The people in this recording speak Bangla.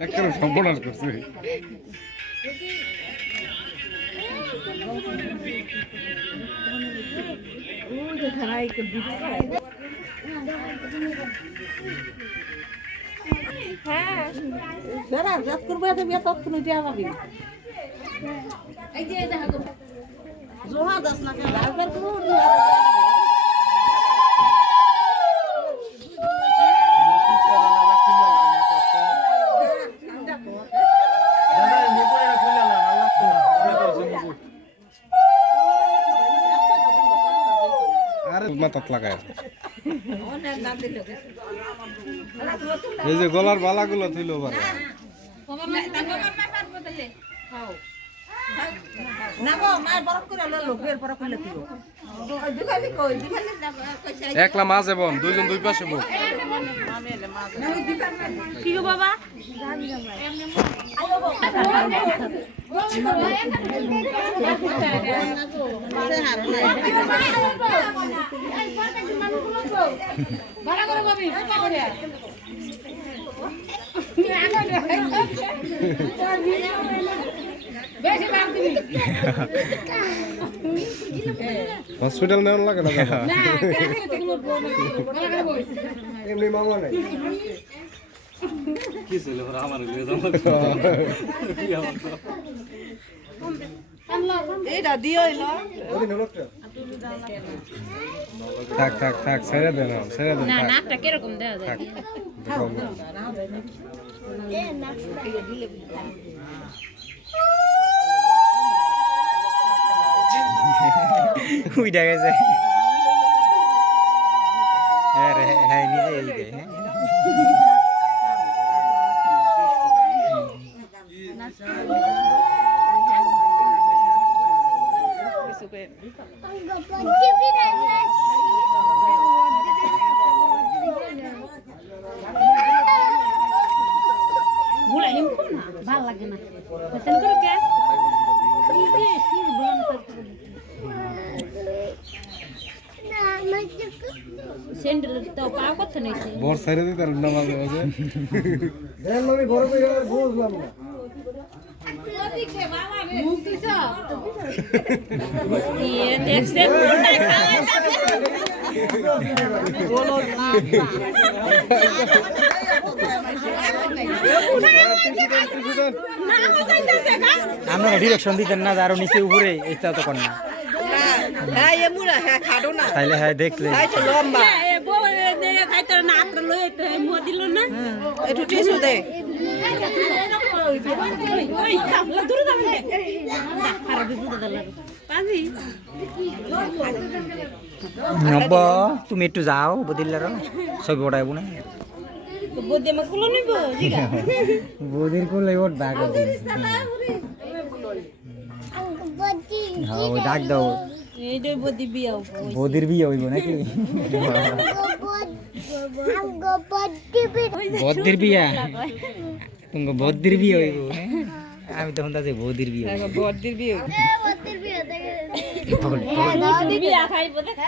একটা সম্পূর্ণ করছে হ্যাঁ যারা রাত করবে বিয়া তখন দিয়া পাবি এই যে দেখো জোহা দাস না কেন রাতবার করব মাথাত লাগায় এই যে গলার বালাগুলো থইলো একলা মাছ এবং দুইজন দুই পাশে বউ কি গো বাবা হসপিটাল নেওয়ার লাগে না এমনি মামা নাই কি ছিল আমার এইটা দিও এলো থাক থাক থাক ছেড়ে দেন ছেড়ে দেন না নাকটা কিরকম দেওয়া যায় উইডা গেছে হ্যাঁ রে হ্যাঁ নিজে এই দে ভাল লাগে না স্যান্ডেল তো পা কত নিছে বড় সাইরে দিতে না মাঝে মাঝে দেন আমি বড় কই আর বুঝলাম না মুখ দিছ ये দেখছে কোনটা খাওয়া বলো না আমরা ডিরেকশন দিতেন না আরো নিচে উপরে এটা তো কোন না হ্যাঁ এ মুড়া হ্যাঁ খাড়ো না তাইলে হ্যাঁ দেখলে তাই তো লম্বা এ বউ দে খাইতো না আপনা লই তো মো দিল না একটু টিস্যু দে ওই কামলা দূরে যাবেন খারাপ দুধ দাও পাজি নব্বা তুমি একটু যাও বদিলার ছবি ওঠাইব না বদে মা কুলো নিব জিগা বদির কোলে ওর ডাক হ্যাঁ ওই ডাক দাও এই যে বদি বিয়া বদির বিয়ে হইব নাকি বদির বিয়া তুমি বদির বিয়ে হইব আমি তখন তাতে বদির বিয়ে বড়দির বিয়ে বিয়া খাইব দেখ